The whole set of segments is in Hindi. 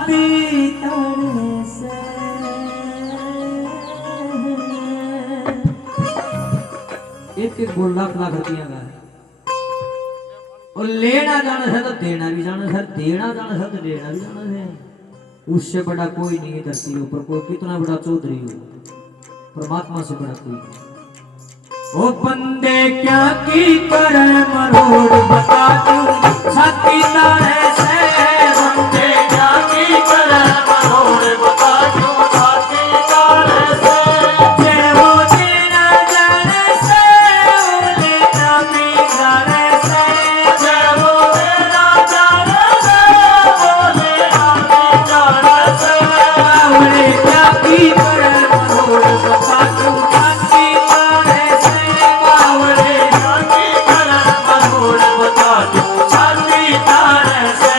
छाती तारे से एक एक बोल लाख लाख रुपया का और लेना जाना है तो देना भी जाना है, देना जाना है तो लेना भी जाना है। उससे बड़ा कोई नहीं है धरती ऊपर, कोई कितना बड़ा चौधरी हो, परमात्मा से बड़ा कोई नहीं। ओ बंदे क्या की करे मरोड़ बता तू छाती तारे से, बंदे क्या की करे मरोड़ बता तू छाती तारे से। जय हो देना जाने से ओ लेना भी जाने से, जय हो देना जाने से ओ लेना भी जाने से। बावड़े क्या की करे मरोड़ बता तू छाती तारे से, बावड़े क्या की करे मरोड़ बता तू छाती तारे से।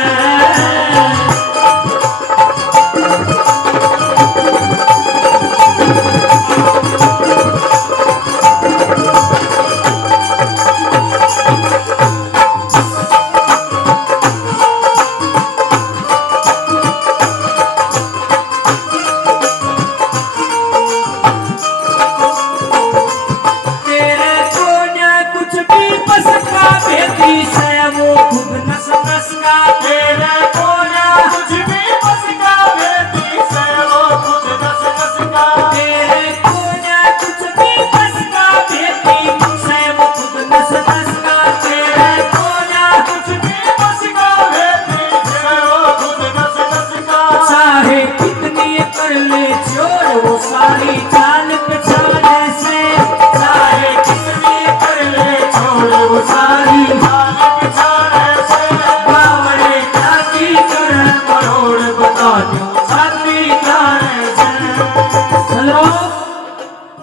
तेरे को न कुछ भी बस का बेटी से वो खुद नस नस का, तेरे को न कुछ भी बस का बेटी से वो खुद नस नस का, तेरे को न कुछ भी बस का बेटी से वो खुद नस नस का, तेरे को न कुछ भी बस का बेटी से वो खुद नस नस का। चाहे कितनी कर ले जोर वो सारी चाल पछाने से, चाहे कितनी कर ले छोड़ वो सारी चाल पछाने से। बावड़े छाती कर मरोड़ बता दूं छाती तारे से। चलो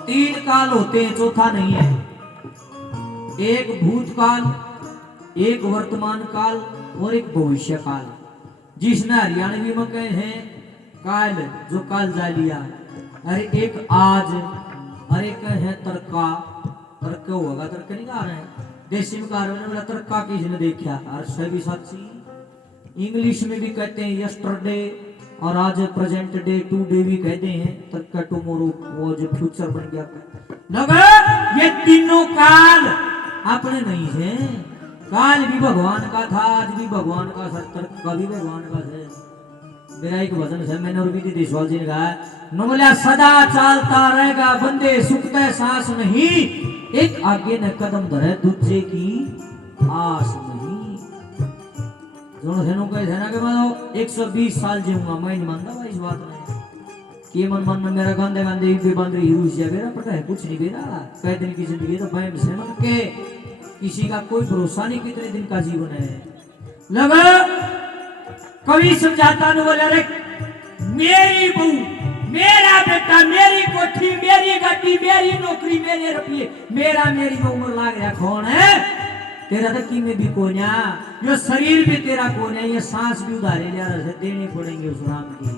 तीन काल होते हैं, चौथा नहीं है। एक भूतकाल, एक वर्तमान काल और एक भविष्य काल, जिसमें हरियाणवी में कहे हैं काल जो काल जा लिया, अरे एक आज, अरे कहे तर्का, तर्क होगा तर्क नहीं गा रहे हैं। देसी में कहा रहे बोला तर्का किसने देखा, और सभी साक्षी। इंग्लिश में भी कहते हैं यस्टरडे, और आज प्रेजेंट डे, टुडे भी कहते हैं, तर्का टुमारो, वो जो फ्यूचर बन गया। लगे ये तीनों काल अपने नहीं है। काल भी भगवान का था, आज भी भगवान का, तर्क का भी भगवान का है। मेरा एक भजन है, मैंने और विधि देशवाल जी ने कहा नमोल्या सदा चलता रहेगा बंदे सुखते सांस नहीं, एक आगे न कदम धरे दूसरे की आस नहीं। दोनों सेनों का है ना कि मैं 120 साल जीऊंगा, मैं नहीं मानता भाई इस बात में कि मन मन में मेरा गांधे गांधे एक भी बंदे यूज या मेरा पता है कुछ नहीं मेरा। कई दिन की जिंदगी तो भाई से मन के किसी का कोई भरोसा नहीं कितने दिन का जीवन है। लगा कवि समझाता न बोले अरे मेरी बहू, मेरा बेटा, मेरी कोठी, मेरी गड्डी, मेरी नौकरी, मेरे रुपये, मेरा मेरी में उम्र लाग रहा कौन है? तेरा तो की में भी कौन है, यो शरीर भी तेरा कौन है, ये सांस भी उधारे देने पड़ेंगे उस राम की,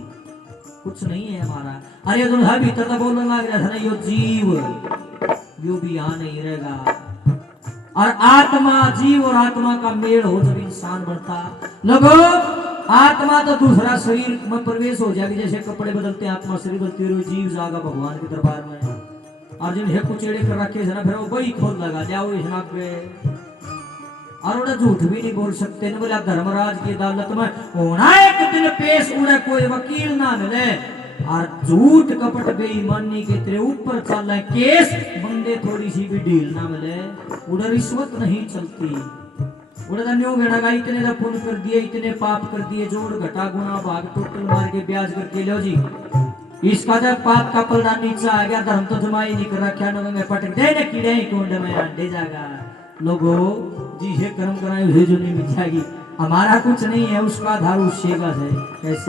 कुछ नहीं है हमारा। अरे तुम भीतर तो बोलने लग रहा था ना यो जीव, यो भी यहाँ नहीं रहेगा। और आत्मा, जीव और आत्मा का मेल हो जब इंसान बनता। लोगों आत्मा तो दूसरा शरीर में प्रवेश हो जाएगी, जैसे कपड़े बदलते हैं आत्मा शरीर बदलती है, जीव जागा भगवान के दरबार में। और जिन है कुचेड़े कर रखे ना फिर वो वही खोद लगा जाओ इस नाक पे, और उन्हें झूठ भी नहीं बोल सकते। न बोला धर्मराज की अदालत में होना एक दिन पेश, उन्हें कोई वकील ना मिले, और झूठ कपट बेईमानी के तेरे ऊपर चल रहे केस, बंदे थोड़ी सी भी ढील ना मिले, उधर रिश्वत नहीं चलती। इतने पुण्य कर दिए, इतने पाप कर दिए, जोड़ घटा गुना भाग टोटल मार के ब्याज करके लो जी, इसका जब पाप का पलड़ा नीचा आ गया, धर्म तो जमाई नहीं कर रखा, नंगे पटक दे ने कीड़े कुंड में अंडे जागा। लोगों जी है कर्म कराए हुए जो नहीं मिल जाएगी, हमारा कुछ नहीं है, उसका आधार उससे का है। कैसे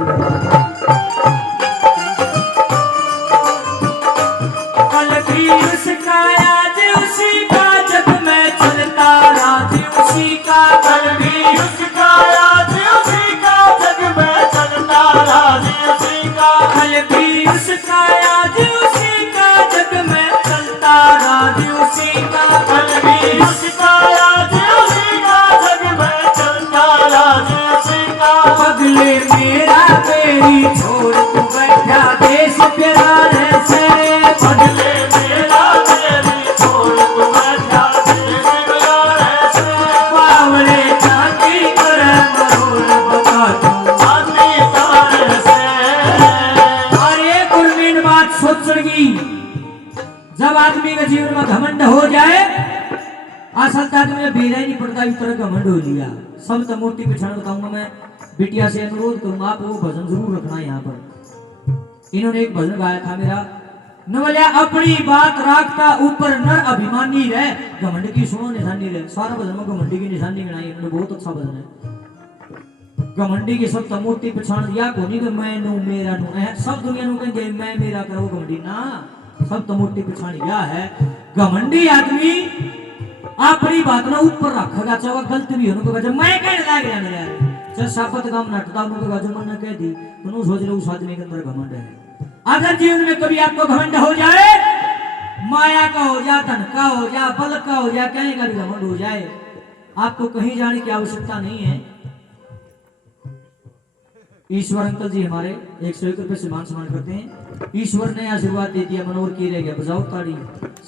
कल भी उसका आज उसी का, जग में चलता राज उसी का, कल भी उसका आज उसी का, जग में चलता राज उसी का, कल भी उसका आज उसी का, जग में चलता राज उसी का, कल भी उसका आज उसी का, जग में चलता राज उसी का। पगले मेरा के जीवन में घमंड हो जाए असल ताकत में बेरा ही नहीं पड़ता इस तरह घमंड हो लिया सब तो मूर्ति पिछाड़ बताऊंगा मैं बिटिया से अनुरोध करूंगा आप वो भजन जरूर रखना यहाँ पर। इन्होंने एक भजन गाया था मेरा नवलिया अपनी बात राखता ऊपर नर अभिमानी रहे घमंड की सुनो निशानी रहे सारा भजन में घमंडी की निशानी गिनाई इन्होंने बहुत अच्छा भजन है। घमंडी की सब मूर्ति पछाण दिया कोनी के मैं नु मेरा नु है सब दुनिया नु कहे मैं मेरा करो घमंडी ना सब मूर्ति पछाण दिया है। घमंडी आदमी अपनी बात ना ऊपर रखेगा चाहे गलत भी हो जब मैं कहने लाग गया मेरे यार जब सापत काम नटता उनको जो मन कह दी तो सोच रहे उस आदमी के अंदर घमंड है। अगर जीवन में कभी आपको घमंड हो जाए माया का हो जा धन का हो जा बल का हो जा कहीं का भी घमंड हो जाए आपको कहीं जाने की आवश्यकता नहीं है। ईश्वर अंकल जी हमारे 101 रुपए से मान सम्मान करते हैं। ईश्वर ने आशीर्वाद दे दिया मनोहर की रह गया बजाओ ताड़ी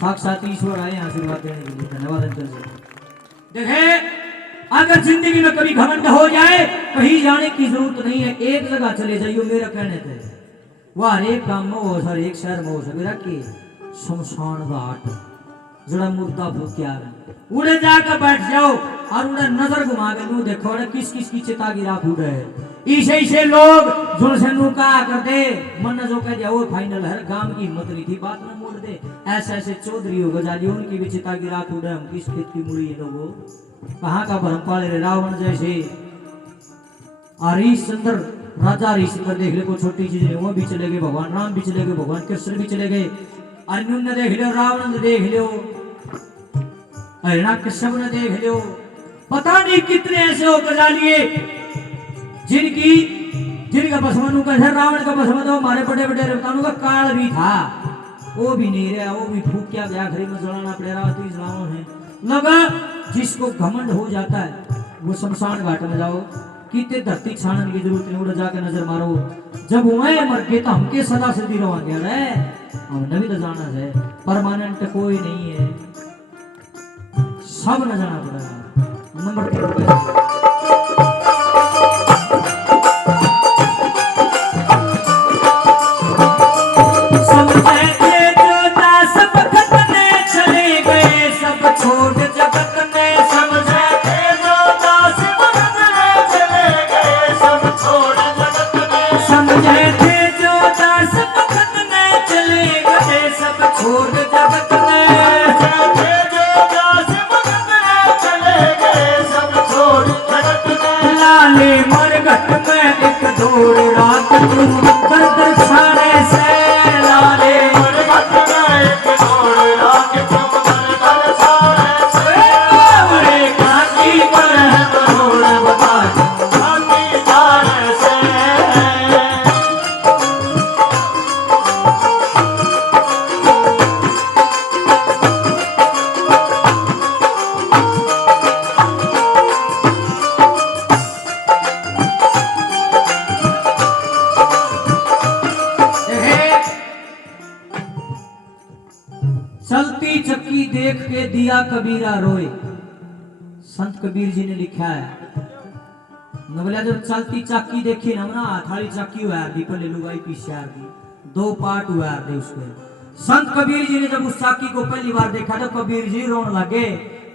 साक्षात ईश्वर आए आशीर्वाद देने के लिए धन्यवाद अंकल जी। देखे अगर जिंदगी में कभी घमंड हो जाए कहीं जाने की जरूरत नहीं है एक जगह चले जाइयो मेरा कहने थे वह हर एक गांव में हो हर एक शहर में हो सके रखिए शमशान घाट जरा मुर्दा फूकिया उड़े जाकर बैठ जाओ और उड़े नजर घुमा के नू देखो अरे किस किस की चिता गिरा फूट है इसे इसे लोग जो से नू कहा कर दे मन जो कह दिया वो फाइनल है गांव की हिम्मत नहीं थी बात में मोड़ दे ऐसे ऐसे चौधरी हो गजाली उनकी भी चिता गिरा फूट है हम किस खेत की मुड़ी है लोगों कहाँ का भरम पाले रे रावण जैसे हरिश्चंद्र राजा हरिश्चंद्र देख ले को छोटी चीज नहीं वो भी चले गए भगवान राम भी चले गए भगवान कृष्ण भी चले गए अर्जुन ने देख लियो रावण ने देख लियो हिरण्यकश्यप ने देख लियो पता नहीं कितने ऐसे हो गजालिए जिनका बसमनु का रावण का बसमन तो हमारे बड़े बड़े रेवताओं का काल भी था वो भी नहीं रहा वो भी फूक किया गया घरी में जलाना पड़ेगा तो रावण है लगा जिसको घमंड हो जाता है वो शमशान घाट में जाओ कितने धरती छानन की जरूरत नहीं उड़ा जाके नजर मारो जब वह मर गए तो हमके सदा सिद्धि रहोगे रे हमने भी तो जाना है परमानेंट कोई नहीं है सब न जाना पड़ेगा। नंबर 3 चलती चक्की देख के दिया कबीरा रोए संत कबीर जी ने लिखा है नवलिया जब चलती चक्की देखी ना थाली चक्की हुआ दी पर ले लुगाई पीछे दी 2 पार्ट हुआ दे उसके संत कबीर जी ने जब उस चक्की को पहली बार देखा तो कबीर जी रोने लगे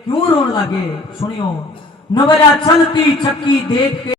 क्यों रोने लगे सुनियो नवलिया चलती चक्की देख के